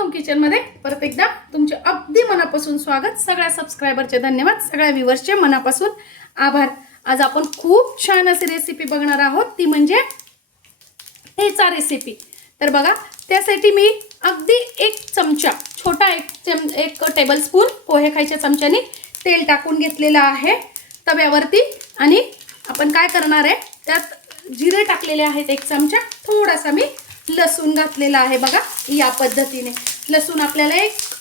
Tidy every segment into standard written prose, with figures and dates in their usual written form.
Home kitchen मध्ये परत एकदा तुमचे अगदी मनापासून स्वागत। सगळ्या सबस्क्रायबरचे धन्यवाद, सगळ्या व्ह्यूअर्सचे मनापासून आभार। आज आपण खूप छान अशी रेसिपी बघणार आहोत, ती म्हणजे ठेचा रेसिपी। तर बघा, त्यासाठी मी अगदी एक चमचा, छोटा एक टेबलस्पून पोहे खायच्या चमच्याने तेल टाकून घेतलेलं आहे तव्यावरती। आणि आपण काय करणार आहे, त्यात जिरे टाकलेले आहेत एक चमचा, थोडासा मी लसूण घातलेला आहे। बघा, या पद्धतीने लसूण आपल्याला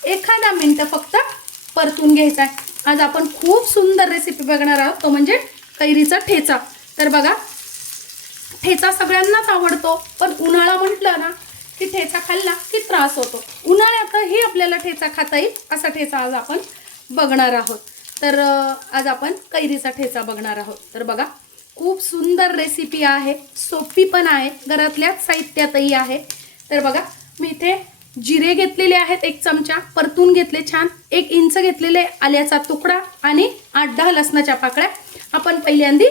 एखादा मिनिट फक्त परतून घ्यायचा आहे। आज आपण खूप सुंदर रेसिपी बघणार आहोत, तो म्हणजे कैरीचा ठेचा। तर बघा, ठेचा सगळ्यांनाच आवडतो, पण उन्हाळा म्हटलं ना की ठेचा खाल्ला की त्रास होतो। उन्हाळ्यातही आपल्याला ठेचा खाता येईल असा ठेचा आज आपण बघणार आहोत। तर आज आपण कैरीचा ठेचा बघणार आहोत। तर बघा, खूप सुंदर रेसिपी आहे, सोपी पण आहे, घरातल्या साहित्यातही आहे। तर बघा, मी इथे जिरे घेतलेले आहेत एक चमचा, परतून घेतले छान। 1 इंच घेतलेले आल्याचा तुकडा आणि 8-10 लसणाच्या पाकळ्या आपण पहिल्यांदा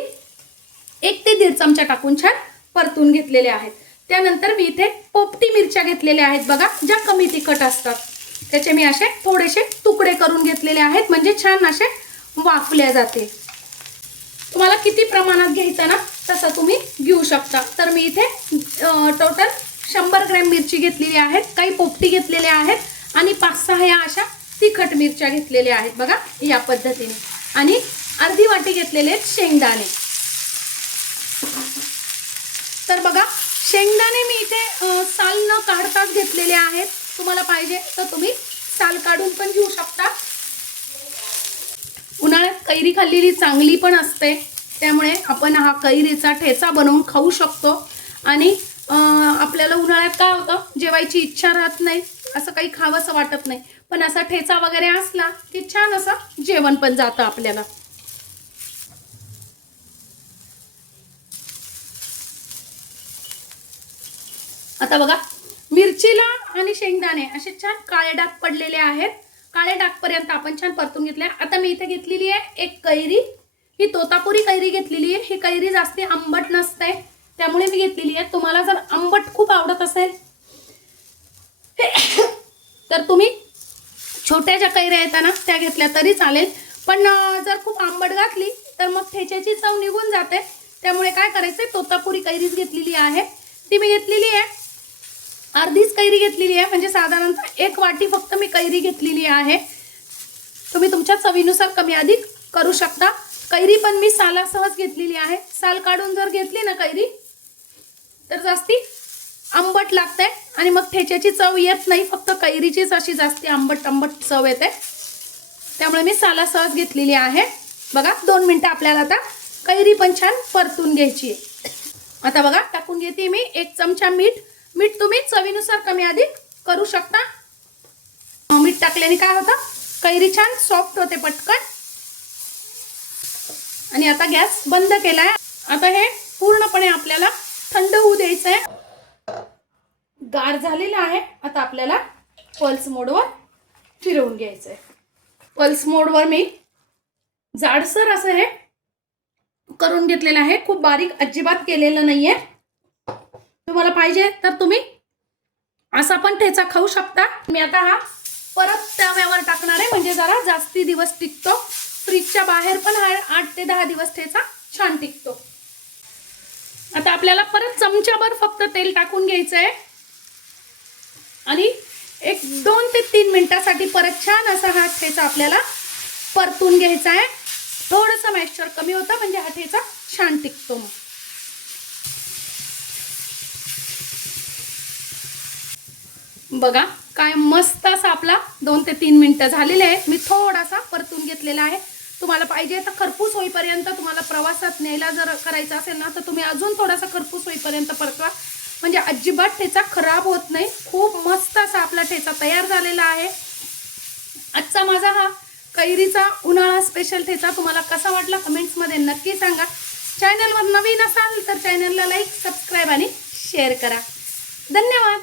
1 ते 1.5 चमचा टाकून छान परतून घेतलेले आहेत। त्यानंतर मी इथे पोपटी मिरच्या घेतलेल्या आहेत, बघा, ज्या कमी तिखट असतात, त्याचे मी असे थोडेसे तुकडे करून घेतलेले आहेत, म्हणजे छान असे वाफल्या जाते। तुम्हाला किती प्रमाणात घ्यायचं ना तसं तुम्ही घेऊ शकता। तर मी इथे टोटल 100 ग्रॅम मिरची घेतलेली आहेत, काही पोपटी घेतलेल्या आहेत आणि 5-6 या अशा तिखट मिरच्या घेतलेल्या आहेत, बघा, या पद्धतीने। आणि अर्धी वाटी घेतलेले आहेत शेंगदाणे। तर बघा, शेंगदाणे मी इथे साल न काढताच घेतलेले आहेत। तुम्हाला पाहिजे तर तुम्ही साल काढून पण घेऊ शकता। उन्हाळ्यात कैरी खाल्लेली चांगली पण असते, त्यामुळे आपण हा कैरीचा ठेचा बनवून खाऊ शकतो। आणि आपल्याला उन्हाळ्यात काय होतं, जेवायची इच्छा राहत नाही, असं काही खावंसं वाटत नाही, पण असा ठेचा वगैरे असला की छान असं जेवण पण जातं आपल्याला। आता बघा, मिरचीला आणि शेंगदाणे असे छान काळे डाग पडलेले आहेत, काळे डागपर्यंत आपण छान परतून घेतले। आता मी इथे घेतलेली आहे एक कैरी, ही तोतापुरी कैरी घेतलेली आहे। ही कैरी जास्ती आंबट नसते, त्यामुळे मी घेतलेली आहे। तुम्हाला जर आंबट खूप आवडत असेल तर तुम्ही छोट्या ज्या कैऱ्या येतात ना त्या घेतल्या तरी चालेल, पण जर खूप आंबट घातली तर मग ठेच्याची चव निघून जाते। त्यामुळे काय करायचंय, तोतापुरी कैरीच घेतलेली आहे, ती मी घेतलेली आहे। अर्धीच कैरी घेतलेली आहे, म्हणजे साधारणतः 1 वाटी फक्त मी कैरी घेतलेली आहे। तुम्ही तुमच्या चवीनुसार कमी अधिक करू शकता। कैरी पण मी सालासहच घेतलेली आहे, साल काढून जर घेतली ना कैरी तर जास्ती आंबट लागते आणि मग ठेच्याची चव येत नाही, फक्त कैरीचीच अशी जास्ती आंबट चव येते, त्यामुळे मी सालासहच घेतलेली आहे। बघा, 2 मिनिटं आपल्याला आता कैरी पण छान परतून घ्यायची आहे। आता बघा, टाकून घेते मी 1 चमचा मीठ तुम्ही चवीनुसार कमी अधिक करू शकता। मीठ टाकल्याने काय होतं, कैरी छान सॉफ्ट होते पटकन। आणि आता गॅस बंद केलाय। आता हे पूर्णपणे आपल्याला थंड होऊ द्यायचं आहे, गार झालेलं आहे। आता आपल्याला पल्स मोडवर फिरवून घ्यायचं आहे। पल्स मोडवर मी जाडसर असं हे करून घेतलेलं आहे, खूप बारीक अजिबात केलेलं नाहीये। तुम्हाला पाहिजे तर तुम्ही असा पण ठेचा खाऊ शकता। मी आता हा परत तव्यावर टाकणार आहे, म्हणजे जरा जास्ती दिवस टिकतो। फ्रीजच्या बाहेर पण 8 ते 10 दिवस ठेचा छान टिकतो। आता आपल्याला परत चमचाभर फक्त तेल टाकून घ्यायचं आहे आणि 2 ते 3 मिनिटांसाठी परत छान असा हा ठेचा आपल्याला परतून घ्यायचा आहे। थोडंसं मॉइश्चर कमी होतं, म्हणजे हा ठेचा छान टिकतो। मग बघा, काय मस्त असा आपला 2 ते 3 मिनिटं झालेले आहेत। मी थोडासा परतून घेतलेला आहे। तुम्हाला पाहिजे तर खरपूस होईपर्यंत, तुम्हाला प्रवासात न्यायला जर करायचं असेल ना तर तुम्ही अजून थोडासा खरपूस होईपर्यंत परतवा, म्हणजे अजिबात ठेचा खराब होत नाही। खूप मस्त असा आपला ठेचा तयार झालेला आहे। आजचा माझा हा कैरीचा उन्हाळा स्पेशल ठेचा तुम्हाला कसा वाटला कमेंट्समध्ये नक्की सांगा। चॅनलवर नवीन असाल तर चॅनलला लाईक, सबस्क्राईब आणि शेअर करा। धन्यवाद।